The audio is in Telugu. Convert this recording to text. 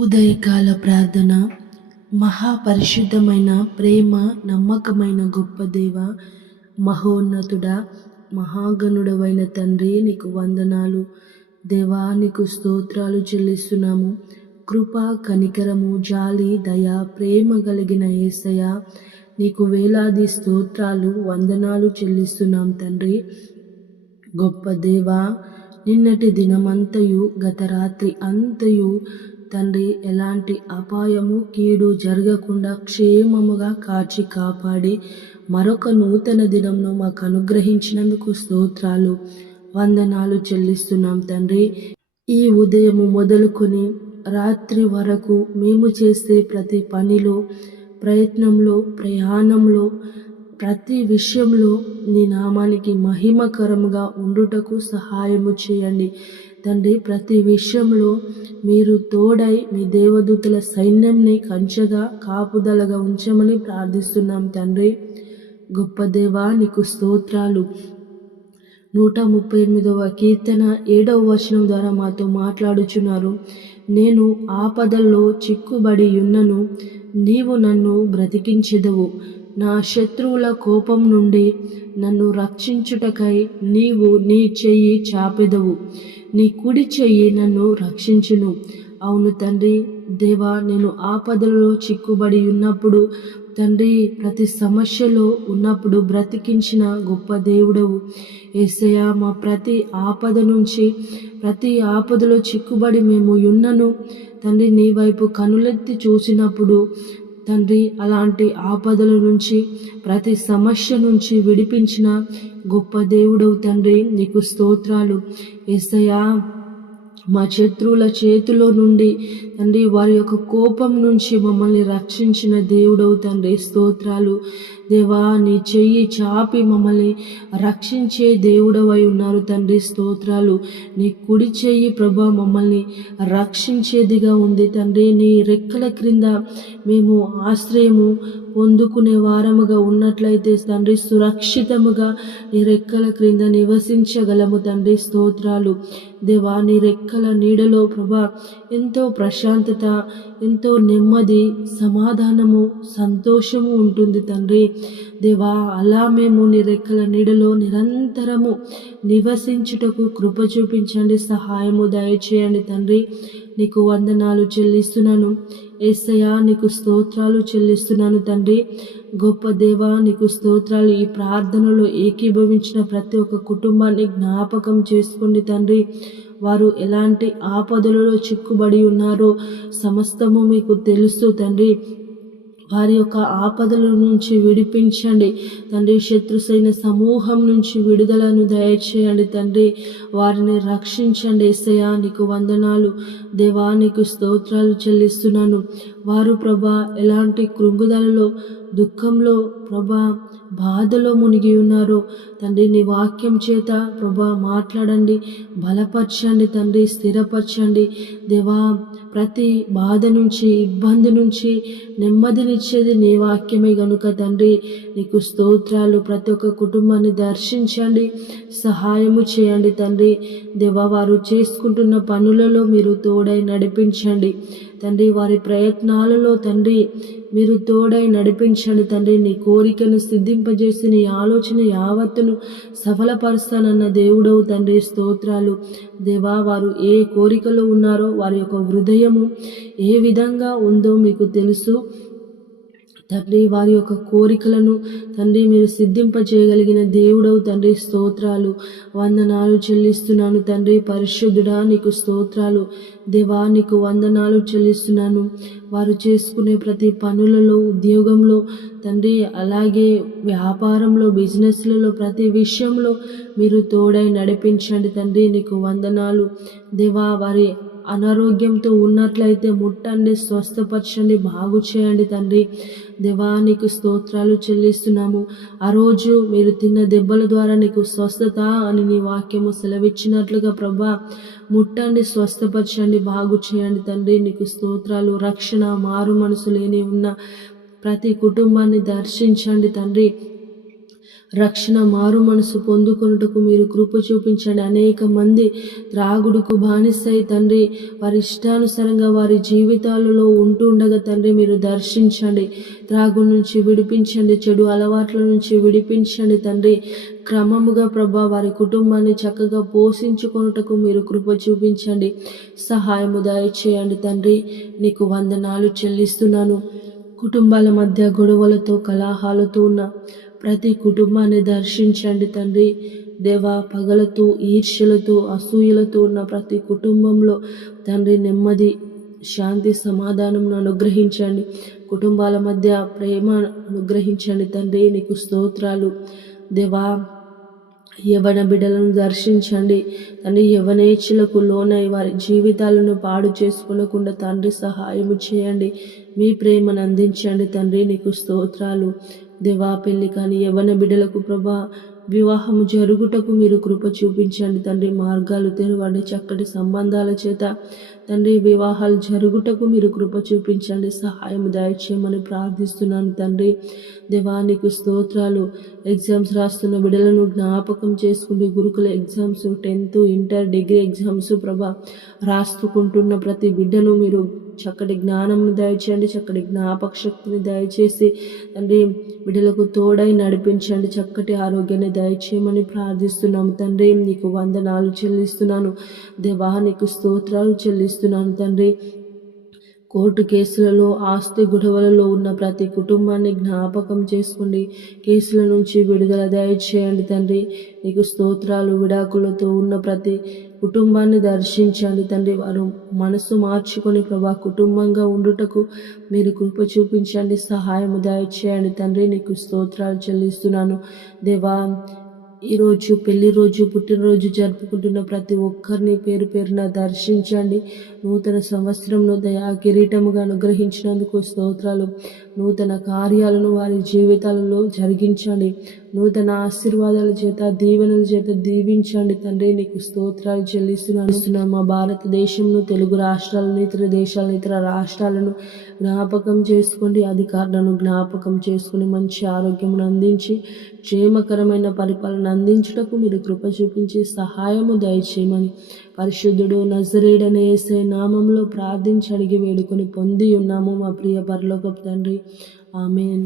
ఉదయకాల ప్రార్థన. మహాపరిశుద్ధమైన ప్రేమ నమ్మకమైన గొప్ప దేవ, మహోన్నతుడా, మహాగణుడవైన తండ్రి, నీకు వందనాలు. దేవా, నీకు స్తోత్రాలు చెల్లిస్తున్నాము. కృప, కనికరము, జాలి, దయ, ప్రేమ కలిగిన యేసయ్య, నీకు వేలాది స్తోత్రాలు, వందనాలు చెల్లిస్తున్నాం తండ్రి. గొప్ప దేవా, నిన్నటి దినమంతయు గత రాత్రి అంతయు తండ్రి ఎలాంటి అపాయము కీడు జరగకుండా క్షేమముగా కాచి కాపాడి మరొక నూతన దినంను మాకు అనుగ్రహించినందుకు స్తోత్రాలు, వందనాలు చెల్లిస్తున్నాం తండ్రి. ఈ ఉదయము మొదలుకొని రాత్రి వరకు మేము చేసే ప్రతి పనిలో, ప్రయత్నంలో, ప్రయాణంలో, ప్రతి విషయంలో నీ నామానికి మహిమకరముగా ఉండుటకు సహాయము చేయండి తండ్రి. ప్రతి విషయంలో మీరు తోడై మీ దేవదూతల సైన్యంని కంచెగా కాపుదలగా ఉంచమని ప్రార్థిస్తున్నాం తండ్రి. గొప్ప దేవా, నీకు స్తోత్రాలు. 138వ కీర్తన 7వ వచనం ద్వారా మాతో మాట్లాడుచున్నారు. నేను ఆపదల్లో చిక్కుబడి యున్నను, నీవు నన్ను బ్రతికించెదవు. నా శత్రువుల కోపం నుండి నన్ను రక్షించుటకై నీవు నీ చెయ్యి చాపెదవు. నీ కుడి చెయ్యి నన్ను రక్షించును. అవును తండ్రి. దేవా, నేను ఆపదలలో చిక్కుబడి ఉన్నప్పుడు తండ్రి, ప్రతి సమస్యలో ఉన్నప్పుడు బ్రతికించిన గొప్ప దేవుడవు యేసయ్య. మా ప్రతి ఆపద నుంచి, ప్రతి ఆపదలో చిక్కుబడి మేము ఉన్నను తండ్రి, నీ వైపు కనులెత్తి చూసినప్పుడు తండ్రి, అలాంటి ఆపదల నుంచి, ప్రతి సమస్య నుంచి విడిపించిన గొప్ప దేవుడవు తండ్రి. నీకు స్తోత్రాలు యేసయ్య. మా శత్రువుల చేతిలో నుండి తండ్రి, వారి యొక్క కోపం నుంచి మమ్మల్ని రక్షించిన దేవుడవు తండ్రి. స్తోత్రాలు దేవా. నీ చెయ్యి చాపి మమ్మల్ని రక్షించే దేవుడవై ఉన్నారు తండ్రి. స్తోత్రాలు. నీ కుడి చెయ్యి ప్రభా మమ్మల్ని రక్షించేదిగా ఉంది తండ్రి. నీ రెక్కల క్రింద మేము ఆశ్రయము పొందుకునే వారముగా ఉన్నట్లయితే తండ్రి, సురక్షితముగా నీ రెక్కల క్రింద నివసించగలము తండ్రి. స్తోత్రాలు దేవా. నీ రెక్కల నీడలో ప్రభా ఎంతో ప్రశాంతత, ఎంతో నెమ్మది, సమాధానము, సంతోషము ఉంటుంది తండ్రి. దేవా, అలా మేము నీ రెక్కల నీడలో నిరంతరము నివసించుటకు కృప చూపించండి, సహాయము దయచేయండి తండ్రి. నీకు వందనాలు చెల్లిస్తున్నాను యేసయ్య. నీకు స్తోత్రాలు చెల్లిస్తున్నాను తండ్రి. గొప్ప దేవా, నీకు స్తోత్రాలు. ఈ ప్రార్థనలో ఏకీభవించిన ప్రతి ఒక్క కుటుంబాన్ని జ్ఞాపకం చేసుకోండి తండ్రి. వారు ఎలాంటి ఆపదలలో చిక్కుబడి ఉన్నారో సమస్తము మీకు తెలుసు తండ్రి. వారి యొక్క ఆపదల నుంచి విడిపించండి తండ్రి. శత్రు సైన్య సమూహం నుంచి విడుదలను దయచేయండి తండ్రి. వారిని రక్షించండి యేసయ్య. నీకు వందనాలు దేవా. నీకు స్తోత్రాలు చెల్లిస్తున్నాను. వారు ప్రభా ఎలాంటి కృంగుదలలో, దుఃఖంలో ప్రభా, బాధలో మునిగి ఉన్నారో తండ్రి, నీ వాక్యం చేత ప్రభా మాట్లాడండి, బలపరచండి తండ్రి, స్థిరపరచండి దేవా. ప్రతి బాధ నుంచి, ఇబ్బంది నుంచి నెమ్మదినిచ్చేది నీ వాక్యమే గనుక తండ్రి, నీకు స్తోత్రాలు. ప్రతి ఒక్క కుటుంబాన్ని దర్శించండి, సహాయము చేయండి తండ్రి. దేవా, వారు చేసుకుంటున్న పనులలో మీరు తోడై నడిపించండి తండ్రి. వారి ప్రయత్నాలలో తండ్రి మీరు తోడై నడిపించండి తండ్రి. నీ కోరికను సిద్ధింపజేసి నీ ఆలోచన యావత్తును సఫలపరుస్తానన్న దేవుడవు తండ్రి. స్తోత్రాలు దేవా. వారు ఏ కోరికలో ఉన్నారో, వారి యొక్క హృదయము ఏ విధంగా ఉందో మీకు తెలుసు తండ్రి. వారి యొక్క కోరికలను తండ్రి మీరు సిద్ధింపజేయగలిగిన దేవుడవు తండ్రి. స్తోత్రాలు, వందనాలు చెల్లిస్తున్నాను తండ్రి. పరిశుద్ధుడా, నీకు స్తోత్రాలు దేవా. నీకు వందనాలు చెల్లిస్తున్నాను. వారు చేసుకునే ప్రతి పనులలో, ఉద్యోగంలో తండ్రి, అలాగే వ్యాపారంలో, బిజినెస్లలో, ప్రతి విషయంలో మీరు తోడై నడిపించండి తండ్రి. నీకు వందనాలు దేవా. వారి అనారోగ్యంతో ఉన్నట్లయితే ముట్టండి, స్వస్థపరచండి, బాగు చేయండి తండ్రి. దేవా, నీకు స్తోత్రాలు చెల్లిస్తున్నాము. ఆ రోజు మీరు తిన్న దెబ్బల ద్వారా నీకు స్వస్థత అని నీ వాక్యము సెలవిచ్చినట్లుగా ప్రభా ముట్టండి, స్వస్థపరచండి, బాగు చేయండి తండ్రి. నీకు స్తోత్రాలు. రక్షణ, మారు మనసు లేని ఉన్న ప్రతి కుటుంబాన్ని దర్శించండి తండ్రి. రక్షణ మారు మనసు పొందుకొనుటకు మీరు కృప చూపించండి. అనేక మంది త్రాగుడుకు బానిసై తండ్రి వారి ఇష్టానుసారంగా వారి జీవితాలలో ఉంటుండగా తండ్రి మీరు దర్శించండి. త్రాగు నుంచి విడిపించండి, చెడు అలవాట్ల నుంచి విడిపించండి తండ్రి. క్రమముగా ప్రభా వారి కుటుంబాన్ని చక్కగా పోషించుకొనుటకు మీరు కృప చూపించండి. సహాయము దయచేయండి తండ్రి. నీకు వందనాలు చెల్లిస్తున్నాను. కుటుంబాల మధ్య గొడవలతో కలహాలతో ఉన్న ప్రతి కుటుంబాన్ని దర్శించండి తండ్రి. దేవా, పగలతో ఈర్ష్యలతో అసూయలతో ఉన్న ప్రతి కుటుంబంలో తండ్రి నెమ్మది, శాంతి, సమాధానం అనుగ్రహించండి. కుటుంబాల మధ్య ప్రేమ అనుగ్రహించండి తండ్రి. నీకు స్తోత్రాలు దేవా. యవన బిడ్డలను దర్శించండి తండ్రి. యవనేచ్ఛలకు లోనై వారి జీవితాలను పాడు చేసుకునకుండా తండ్రి సహాయము చేయండి. మీ ప్రేమను అందించండి తండ్రి. నీకు స్తోత్రాలు దేవా. పెళ్లి కానీ యవన బిడ్డలకు ప్రభా వివాహము జరుగుటకు మీరు కృప చూపించండి తండ్రి. మార్గాలు తెరవండి. చక్కటి సంబంధాల చేత తండ్రి వివాహాలు జరుగుటకు మీరు కృప చూపించండి. సహాయం దయచేయమని ప్రార్థిస్తున్నాను తండ్రి. దేవానికి స్తోత్రాలు. ఎగ్జామ్స్ రాస్తున్న బిడ్డలను జ్ఞాపకం చేసుకుంటే గురుకుల exams, 10th, inter, degree exams ప్రభా రాస్తుకుంటున్న ప్రతి బిడ్డను మీరు చక్కటి జ్ఞానంను దయచేయండి. చక్కటి జ్ఞాపక శక్తిని దయచేసి తండ్రి బిడ్డలకు తోడై నడిపించండి. చక్కటి ఆరోగ్యాన్ని దయచేయమని ప్రార్థిస్తున్నాము తండ్రి. నీకు వందనాలు చెల్లిస్తున్నాను దేవా. నీకు స్తోత్రాలు చెల్లిస్తున్నాను తండ్రి. కోర్టు కేసులలో, ఆస్తి గొడవలలో ఉన్న ప్రతి కుటుంబాన్ని జ్ఞాపకం చేసుకోండి. కేసుల నుంచి విడుదల దయచేయండి తండ్రి. నీకు స్తోత్రాలు. విడాకులతో ఉన్న ప్రతి కుటుంబాన్ని దర్శించండి తండ్రి. వారు మనసు మార్చుకొని ప్రభా కుటుంబంగా ఉండుటకు మీరు కృప చూపించండి. సహాయము దయచేయండి తండ్రి. నీకు స్తోత్రాలు చెల్లిస్తున్నాను దేవా. ఈరోజు పెళ్లి రోజు, పుట్టినరోజు జరుపుకుంటున్న ప్రతి ఒక్కరిని పేరు పేరున దర్శించండి. నూతన సంవత్సరంలో దయా కిరీటముగా అనుగ్రహించినందుకు స్తోత్రాలు. నూతన కార్యాలను వారి జీవితాలలో జరిగించండి. నూతన ఆశీర్వాదాల చేత, దీవెనల చేత దీవించండి తండ్రి. నీకు స్తోత్రాలు చెల్లిస్తున్నాను. మా భారతదేశంను, తెలుగు రాష్ట్రాలను, ఇతర దేశాలను, ఇతర రాష్ట్రాలను జ్ఞాపకం చేసుకోండి. అధికారులను జ్ఞాపకం చేసుకుని మంచి ఆరోగ్యమును అందించి క్షేమకరమైన పరిపాలన అందించుటకు మీరు కృప చూపించి సహాయము దయచేయమని పరిశుద్ధుడు నజరేయుడైన యేసయ్య నామములో ప్రార్థించి అడిగి వేడుకొని పొంది ఉన్నాము మా ప్రియ పరలోకపు తండ్రి. ఆమేన్.